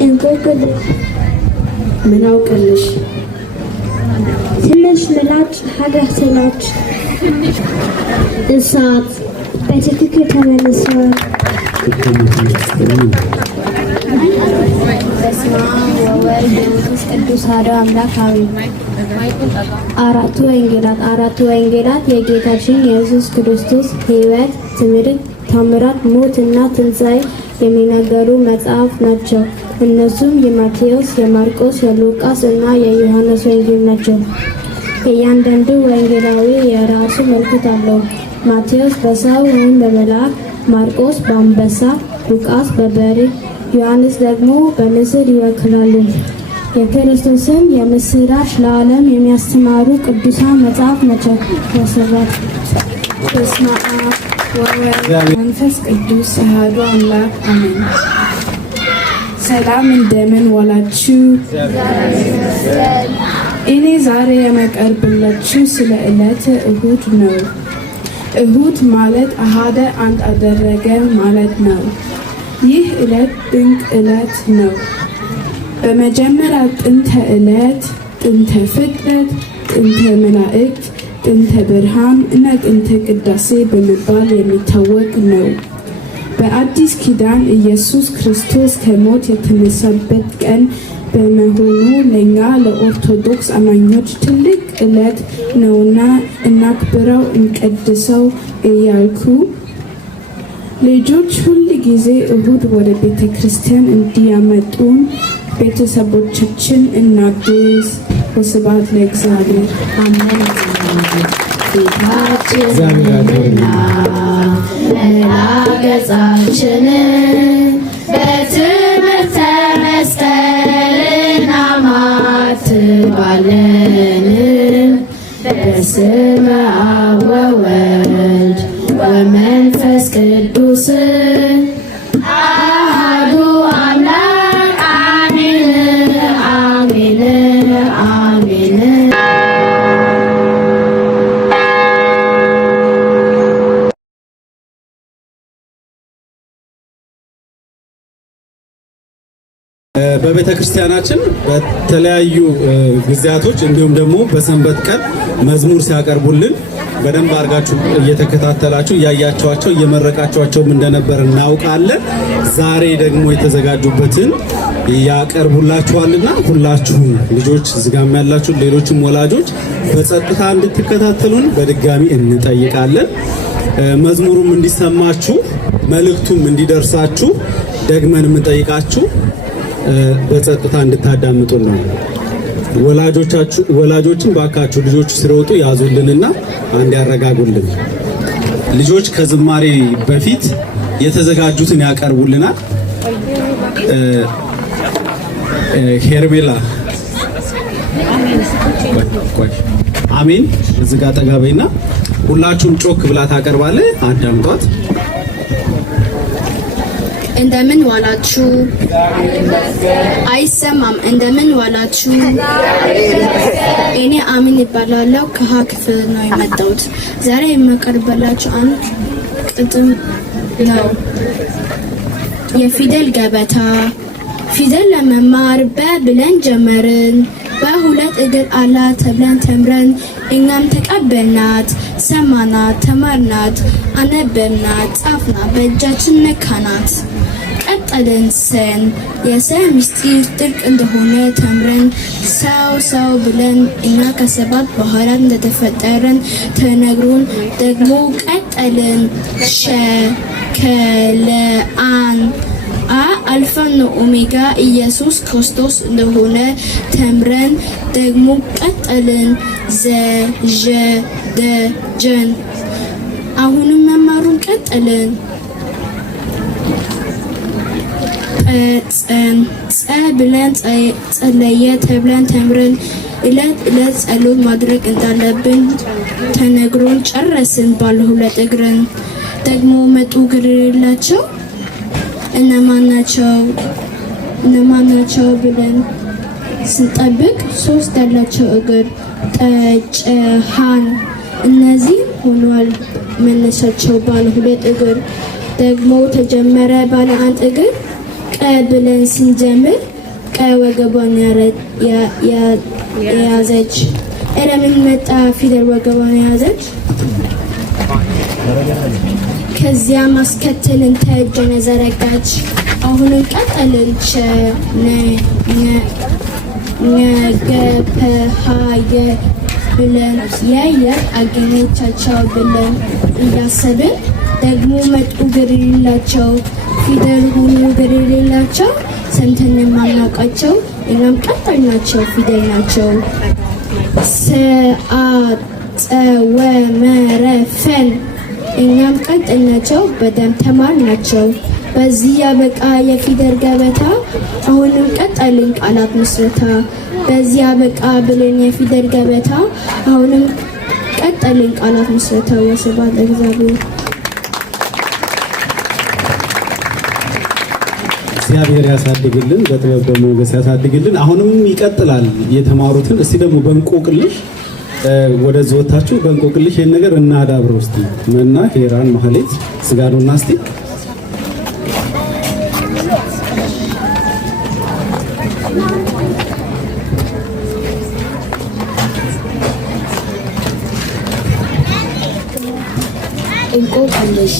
እንቆቅልሽ ምን አውቅልሽ? ትንሽ ምላጭ ሀገር ስላች እሳት በትክክል ተመልሰዋል። በስመ አብ ወወልድ ወመንፈስ ቅዱስ አሐዱ አምላክ አሜን። አራቱ ወንጌላት የጌታችን የኢየሱስ ክርስቶስ ሕይወት፣ ትምህርት፣ ተአምራት፣ ሞት እና ትንሣኤ የሚናገሩ መጽሐፍ ናቸው። እነሱም የማቴዎስ፣ የማርቆስ፣ የሉቃስ እና የዮሐንስ ወንጌል ናቸው። እያንዳንዱ ወንጌላዊ የራሱ ምልክት አለው። ማቴዎስ በሰው ወይም በመልአክ፣ ማርቆስ በአንበሳ፣ ሉቃስ በበሬ፣ ዮሐንስ ደግሞ በንስር ይወክላሉ። የክርስቶስን የምስራች ለዓለም የሚያስተማሩ ቅዱሳን መጽሐፍ ናቸው። ወስብሐት በስመ አብ ወወልድ ወመንፈስ ቅዱስ አሐዱ አምላክ አሜን። ሰላም እንደምን ዋላችሁ? እኔ ዛሬ የማቀርብላችሁ ስለ ዕለተ እሁድ ነው። እሁድ ማለት አሃደ አንድ አደረገ ማለት ነው። ይህ ዕለት ድንቅ ዕለት ነው። በመጀመሪያ ጥንተ ዕለት፣ ጥንተ ፍጥረት፣ ጥንተ መላእክት፣ ጥንተ ብርሃን እና ጥንተ ቅዳሴ በመባል የሚታወቅ ነው። በአዲስ ኪዳን ኢየሱስ ክርስቶስ ከሞት የተነሳበት ቀን በመሆኑ ለእኛ ለኦርቶዶክስ አማኞች ትልቅ ዕለት ነውና እናክብረው፣ እንቀድሰው እያልኩ ልጆች ሁል ጊዜ እሁድ ወደ ቤተ ክርስቲያን እንዲያመጡን ቤተሰቦቻችን እናግዝ። ወስብሐት ለእግዚአብሔር አሜን። ጌታችንና መላገጻችንን በትምህርተ መስቀልን አማትባለን። በስመ አብ ወወልድ ወመንፈስ ቅዱስ አሐዱ አምላክ አሜን አሜን አሜን። በቤተ ክርስቲያናችን በተለያዩ ጊዜያቶች እንዲሁም ደግሞ በሰንበት ቀን መዝሙር ሲያቀርቡልን በደንብ አድርጋችሁ እየተከታተላችሁ እያያቸዋቸው እየመረቃቸዋቸውም እንደነበር እናውቃለን። ዛሬ ደግሞ የተዘጋጁበትን ያቀርቡላችኋልና ሁላችሁም ልጆች እዚጋም ያላችሁ ሌሎችም ወላጆች በጸጥታ እንድትከታተሉን በድጋሚ እንጠይቃለን። መዝሙሩም እንዲሰማችሁ መልእክቱም እንዲደርሳችሁ ደግመን የምንጠይቃችሁ በጸጥታ እንድታዳምጡ ነው። ወላጆችን ባካችሁ ልጆቹ ሲሮጡ ያዙልንና አንድ ያረጋጉልን። ልጆች ከዝማሬ በፊት የተዘጋጁትን ያቀርቡልናል። ሄርሜላ አሜን። እዚህ ጋር ጠጋበይና ሁላችሁም ጮክ ብላ ታቀርባለህ። አዳምጧት። እንደምን ዋላችሁ? አይሰማም። እንደምን ዋላችሁ? እኔ አሚን ይባላለሁ። ከሀ ክፍል ነው የመጣሁት። ዛሬ የማቀርብላችሁ አንድ ግጥም ነው። የፊደል ገበታ። ፊደል ለመማር ብለን ጀመርን። በሁለት እግር አላት ተብለን ተምረን እኛም ተቀበልናት፣ ሰማናት፣ ተማርናት፣ አነበብናት፣ ጻፍናት፣ በእጃችን ነካናት። ቀጠልን ስን የሰው ምስጢር ጥልቅ እንደሆነ ተምረን ሰው ብለን እኛ ከሰባት ባህሪያት እንደተፈጠረን ተነግሮን ደግሞ ቀጠልን ሸ ከለአን አልፋና ኦሜጋ ኢየሱስ ክርስቶስ እንደሆነ ተምረን ደግሞ ቀጠልን ጀን አሁንም መማሩን ቀጠልን። ጸ ብለን ጸለየ ተብለን ተምረን ዕለት ጸሎት ማድረግ እንዳለብን ተነግሮን ጨረስን። ባለ ሁለት እግርን ደግሞ መጡ እግር የሌላቸው እነማን ናቸው ብለን ስንጠብቅ ሶስት ያላቸው እግር ጠጨሃን እነዚህ ሆኗል መነሻቸው። ባለ ሁለት እግር ደግሞ ተጀመረ ባለ አንድ እግር ብለን ስንጀምር ቀ ወገቧን የያዘች ምን መጣ ፊደል ወገቧን የያዘች ከዚያ ማስከተልን ተእጀነ ዘረጋች አሁንም ቀጠልን ነገፐሃየ ብለን የየር አገኘቻቸው ብለን እያሰብን ደግሞ መጡ ግር የሌላቸው ፊደል ሆኑ ግር የሌላቸው ሰምተን የማናውቃቸው እኛም ቀጠል ናቸው ፊደል ናቸው። ሰአፀወመረፈን እኛም ቀጠል ናቸው በደንብ ተማር ናቸው። በዚህ ያበቃ የፊደል ገበታ አሁንም ቀጠልን ቃላት ምስረታ በዚህ ያበቃ ብለን የፊደል ገበታ አሁንም ቀጠልን ቃላት ምስረታ። ወስብሐት ለእግዚአብሔር። እግዚአብሔር ያሳድግልን፣ በጥበብ በሞገስ ያሳድግልን። አሁንም ይቀጥላል የተማሩትን። እስቲ ደግሞ በእንቆቅልሽ ወደዚህ ወጣችሁ በእንቆቅልሽ ይሄን ነገር እናዳብረው እስቲ። መና ሄራን ማህሌት ስጋዱና እስቲ እንቆቅልሽ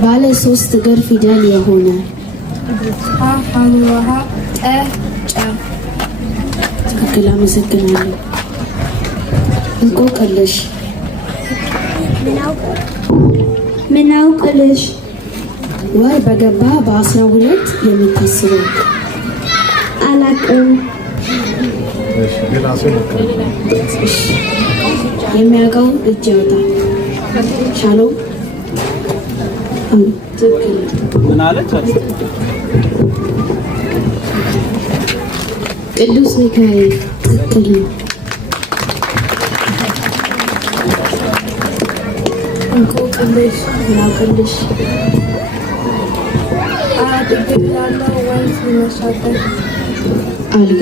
ባለ 3 እግር ፊደል የሆነ ሀ ጠ ጨ ትክክል። አመሰግናለሁ። እንቆቅልሽ ምን አውቅልሽ ወር በገባ በ12 የሚታስበው አላቅም የሚያውቀው እጅ ያውጣ። ሻሎም ትክክል። ምን አለች? ቅዱስ ሚካኤል ትክክል ነው። እንቆቅልሽ ምን አውቅልሽ አድግላለሁ ወንዝ መሻገር አልጋ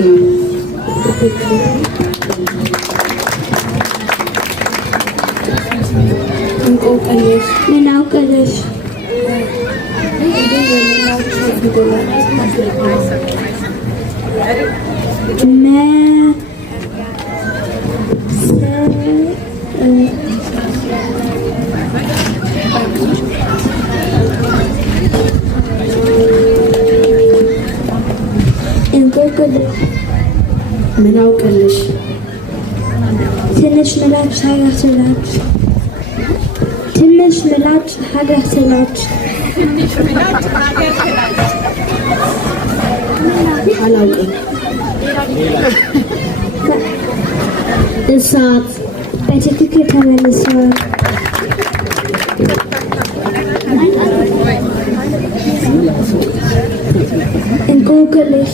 እንቆቅልሽ ምን አውቅልሽ እንቆቅልሽ ምን አውቅልሽ ትንሽ ምላጭ ሀገር ስላች ትንሽ ምላጭ ሀገር ስላች አላውቅም። እሳት በትክክል ተመልሷል። እንቆቅልሽ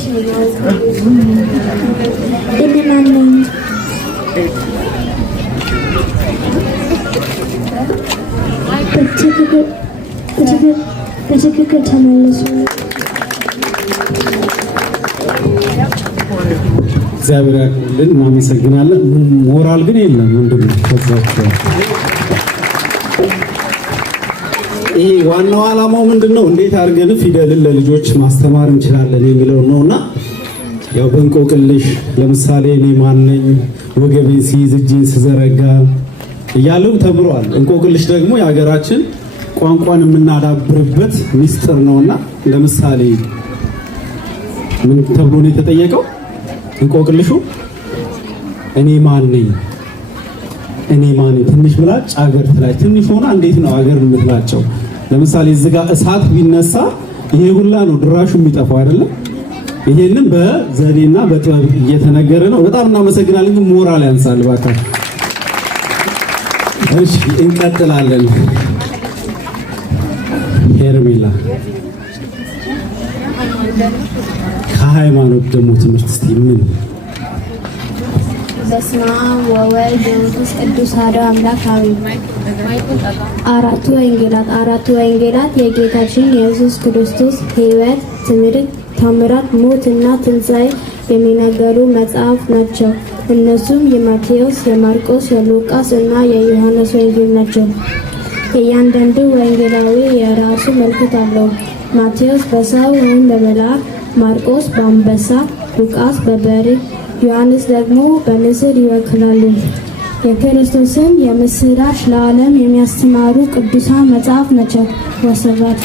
እንማነኝ በትክክል ተመልሷል። እግዚአብሔር ያክብርልን። እናመሰግናለን። ሞራል ግን የለም። ምንድን ነው ከዛቸው ይሄ ዋናው ዓላማው ምንድነው? እንዴት አድርገን ፊደልን ለልጆች ማስተማር እንችላለን የሚለው ነውና ያው በእንቆቅልሽ ለምሳሌ እኔ ማን ነኝ ወገቤን ሲይዝ እጄን ስዘረጋ እያለው ተብሏል። እንቆቅልሽ ደግሞ የሀገራችን ቋንቋን የምናዳብርበት ሚስጥር ነውና ለምሳሌ ምን ተብሎ ነው የተጠየቀው? እንቆቅልሹ እኔ ማን ነኝ ትንሽ ምላጭ አገር ትላጭ። ትንሽ ሆና እንዴት ነው አገር የምትላጨው? ለምሳሌ እዚህ ጋር እሳት ቢነሳ ይሄ ሁላ ነው ድራሹ የሚጠፋው አይደለም? ይሄንን በዘዴና በጥበብ እየተነገረ ነው። በጣም እናመሰግናለን። ግን ሞራል ያንሳል ባካ። እሺ እንቀጥላለን። ሄርሜላ ከሃይማኖት ደግሞ ትምህርት እስቲ ምን? በስመ አብ ወወልድ ወመንፈስ ቅዱስ አሐዱ አምላክ አሜን። አራቱ ወንጌላት የጌታችን የኢየሱስ ክርስቶስ ሕይወት፣ ትምህርት፣ ታምራት፣ ሞት እና ትንሣኤ የሚናገሩ መጽሐፍ ናቸው። እነሱም የማቴዎስ፣ የማርቆስ፣ የሉቃስ እና የዮሐንስ ወንጌል ናቸው። እያንዳንዱ ወንጌላዊ የራሱ ምልክት አለው። ማቴዎስ በሰው ወይም በመልአክ፣ ማርቆስ በአንበሳ፣ ሉቃስ በበሬ፣ ዮሐንስ ደግሞ በንስር ይወክላሉ። የክርስቶስን የምስራች ለዓለም የሚያስተማሩ ቅዱሳን መጽሐፍ ናቸው። ወስብሐት።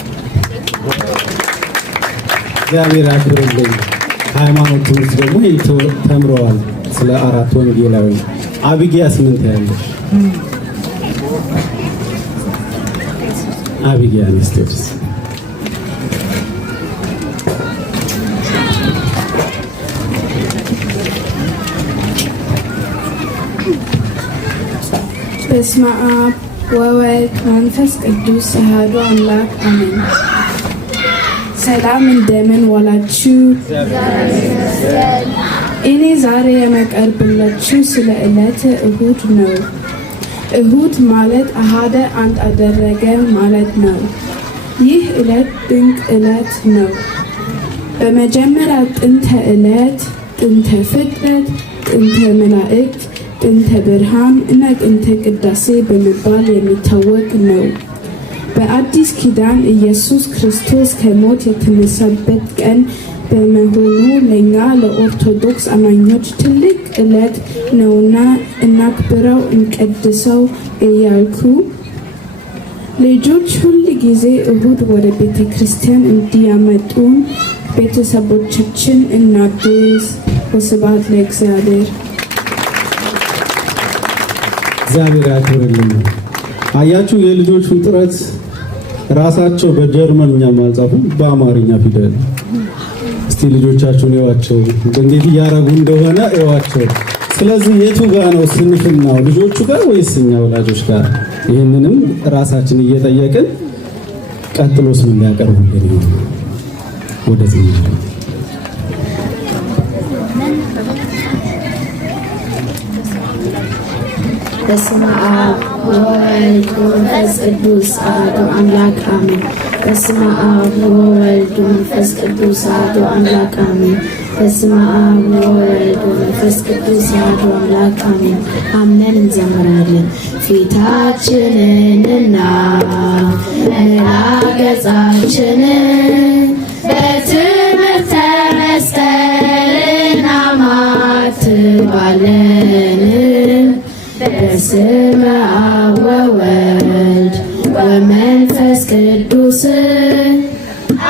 እግዚአብሔር ያክብርልኝ። ሃይማኖት ትምህርት ደግሞ ተምረዋል ስለ 4 ወንጌላዊ። አቢጊያስ ምን ታያለሽ? አቢጊያ ነስቶስ በስመ አብ ወወልድ መንፈስ ቅዱስ አሐዱ አምላክ አሜን። ሰላም እንደምን ዋላችሁ? እኔ ዛሬ የማቀርብላችሁ ስለ ዕለተ እሁድ ነው። እሁድ ማለት አሃደ አንድ አደረገ ማለት ነው። ይህ ዕለት ድንቅ ዕለት ነው። በመጀመሪያ ጥንተ ዕለት፣ ጥንተ ፍጥረት፣ ጥንተ መላእክት፣ ጥንተ ብርሃን እና ጥንተ ቅዳሴ በመባል የሚታወቅ ነው። በአዲስ ኪዳን ኢየሱስ ክርስቶስ ከሞት የተነሳበት ቀን በመሆኑ ለኛ ለኦርቶዶክስ አማኞች ትልቅ ዕለት ነውና እናክብረው እንቀድሰው እያልኩ ልጆች ሁል ጊዜ እሁድ ወደ ቤተ ክርስቲያን እንዲያመጡን ቤተሰቦቻችን እናግዝ። ወስብሐት ለእግዚአብሔር። እግዚአብሔር ያክብርልኝ። አያችሁ የልጆቹን ጥረት ራሳቸው በጀርመንኛ ማልጻፉ በአማርኛ ፊደል። እስቲ ልጆቻችሁን እዩዋቸው እንዴት እያረጉ እንደሆነ እዩዋቸው። ስለዚህ የቱ ጋር ነው ስንፍናው? ልጆቹ ጋር ወይስ እኛ ወላጆች ጋር? ይህንንም ራሳችን እየጠየቅን ቀጥሎስ ምን ሊያቀርቡልን ይሆን? ወደዚህ በስመ አብ ወወልድ ወመንፈስ ቅዱስ አሐዱ አምላክ አሜን። በስመ አብ ወወልድ ወመንፈስ ቅዱስ አሐዱ አምላክ አሜን። በስመ አብ ወወልድ ወመንፈስ ቅዱስ አሐዱ አምላክ አሜን። አምነን እንዘምራለን። ፊታችንንና ገጻችንን በትምህርተ መስቀልን አማትባለን። በስመ አብ ወወልድ ወመንፈስ ቅዱስ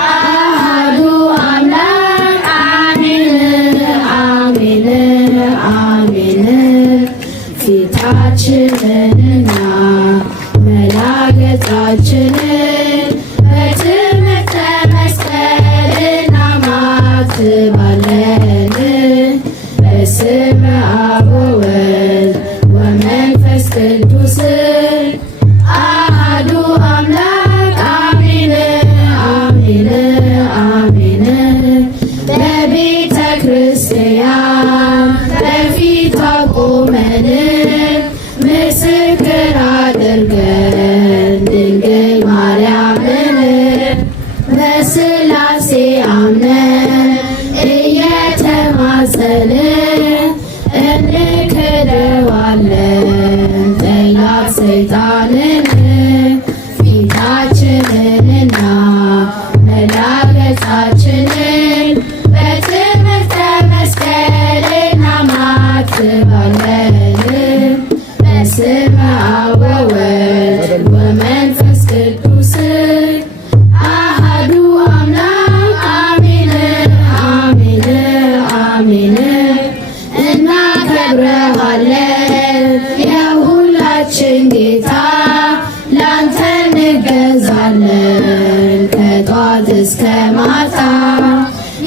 አሐዱ አምላክ አሜን አሜን አሜን። ፊታችንንና መላገጫችንን በትምህርተ መስቀልን አማትባለን። በስመ አብ ወወልድ ወመንፈስ ቅዱስ አሐዱ አምላክ አሜን አሜን አሜን። በቤተ ክርስቲያን በፊቷ ቆመን ምስክር አድርገን ድንግል ማርያምን በሥላሴ አምነን እየተማጸንን እንክደዋለን ጠላት ሰይጣንን። ፊታችንንና መላገጫችንን በትምህርተ መስቀልን አማትባለን። በስመ አብ ወወልድ ወመንፈስ ቅዱስ አሐዱ አምላክ አሜን አሜን አሜን። እናከብረሃለን የሁላችን ጌታ፣ ላንተ እንገዛለን ከጧት እስከ ማታ።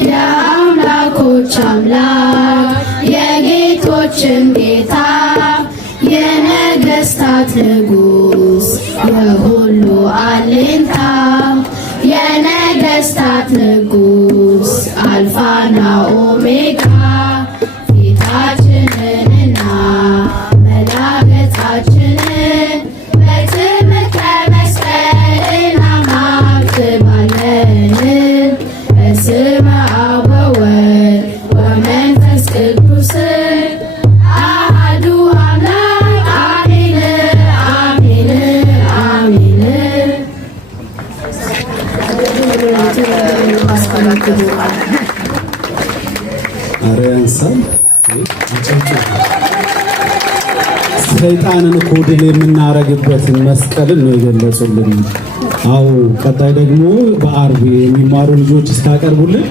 የአምላኮች አምላክ የጌቶችን ጌታ፣ የነገስታት ንጉስ የሁሉ አለኝታ። የነገስታት ንጉስ አልፋና ኦሜጋ። ፊታችንንና መላገጫችንን በትምህርተ መስቀልን አማትባለን። በስመ አብ ወወልድ ወመንፈስ ቅዱስ አሐዱ አምላክ አሜን አሜን አሜን። ክቡራን። አረ ያንሳል። ሰይጣንን እኮ ድል የምናረግበትን መስቀልን ነው የገለጹልን። አዎ ቀጣይ ደግሞ በአርብ የሚማሩ ልጆች ስታቀርቡልን፣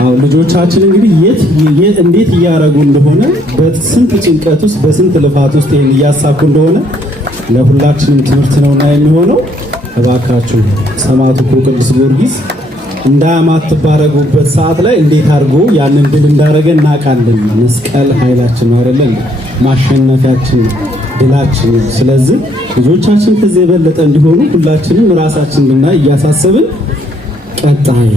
አዎ ልጆቻችን እንግዲህ እንዴት እያረጉ እንደሆነ በስንት ጭንቀት ውስጥ በስንት ልፋት ውስጥ ይሄን እያሳኩ እንደሆነ ለሁላችንም ትምህርት ነውና የሚሆነው። እባካችሁ ሰማዕቱ እኮ ቅዱስ ጊዮርጊስ እንዳያማትባረጉበት ሰዓት ላይ እንዴት አድርጎ ያንን ድል እንዳረገ እናውቃለን። መስቀል ኃይላችን ነው አይደለም? ማሸነፊያችን ድላችን። ስለዚህ ልጆቻችን ከዚህ የበለጠ እንዲሆኑ ሁላችንም ራሳችን ብናይ እያሳሰብን ቀጣይ